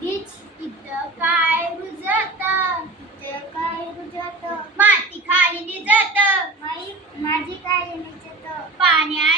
बीच तिथं काय रुजत? इथं काय रुजत? माती खाली निजत. माझी काय निजत पाण्या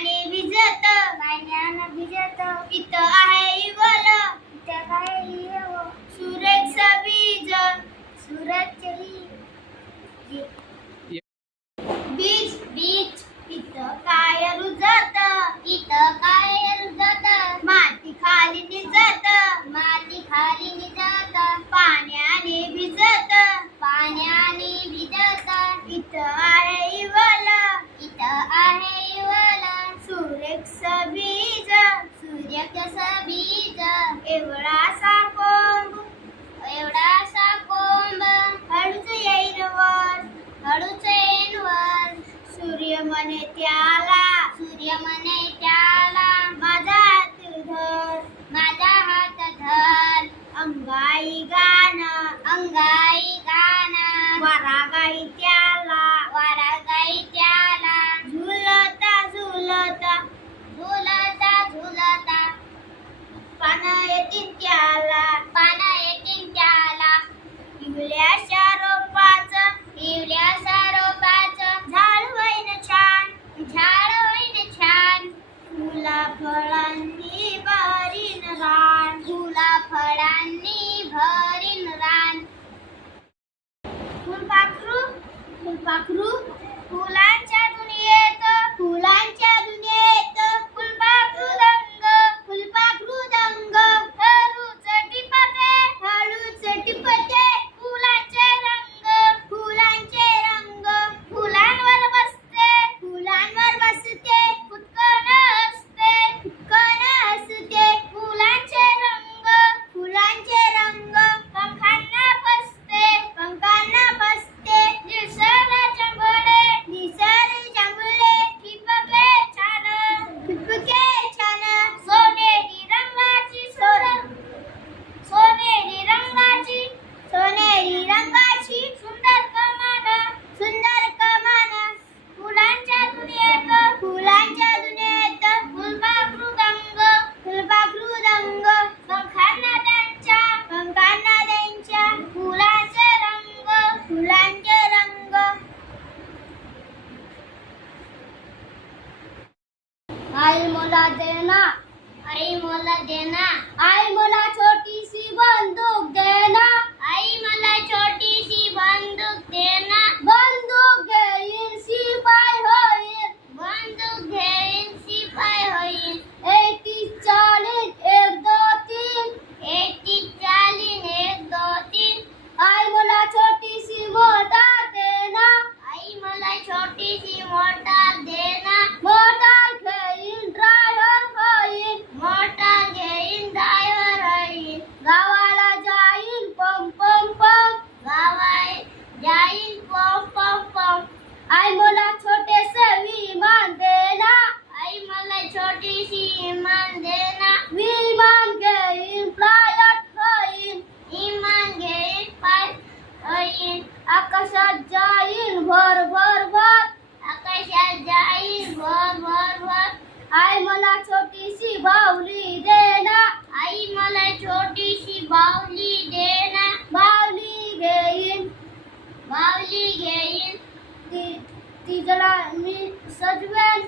आई मोला देना। आई मोला देना। आई मोला छोटी सी बंदूक भर भर भर। आकाशात जाई भर भर भर। आई मला छोटीशी बावली देना। आई मला छोटीशी बावली देना। बावली घेईन। बावली घेईन। ती तिला मी सजवेन।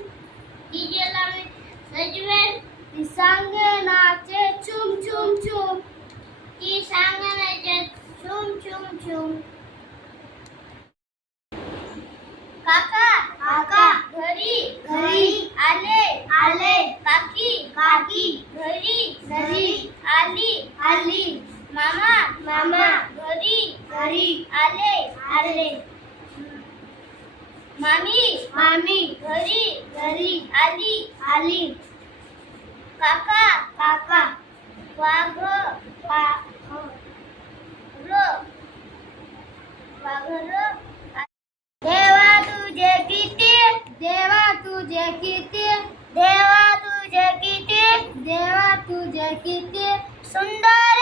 तिला मी सजवेन। ती सांगे नाचे चुम चुम चुम। ती सांगे सांगेनाचे चुम चुम चुम। मामी मामी घरी घरी आली आली. काका काका. वाघ वाघ वाघ. देवा तुझे किती देवा तुझे किती देवा तुझे किती देवा तुझे किती. सुंदर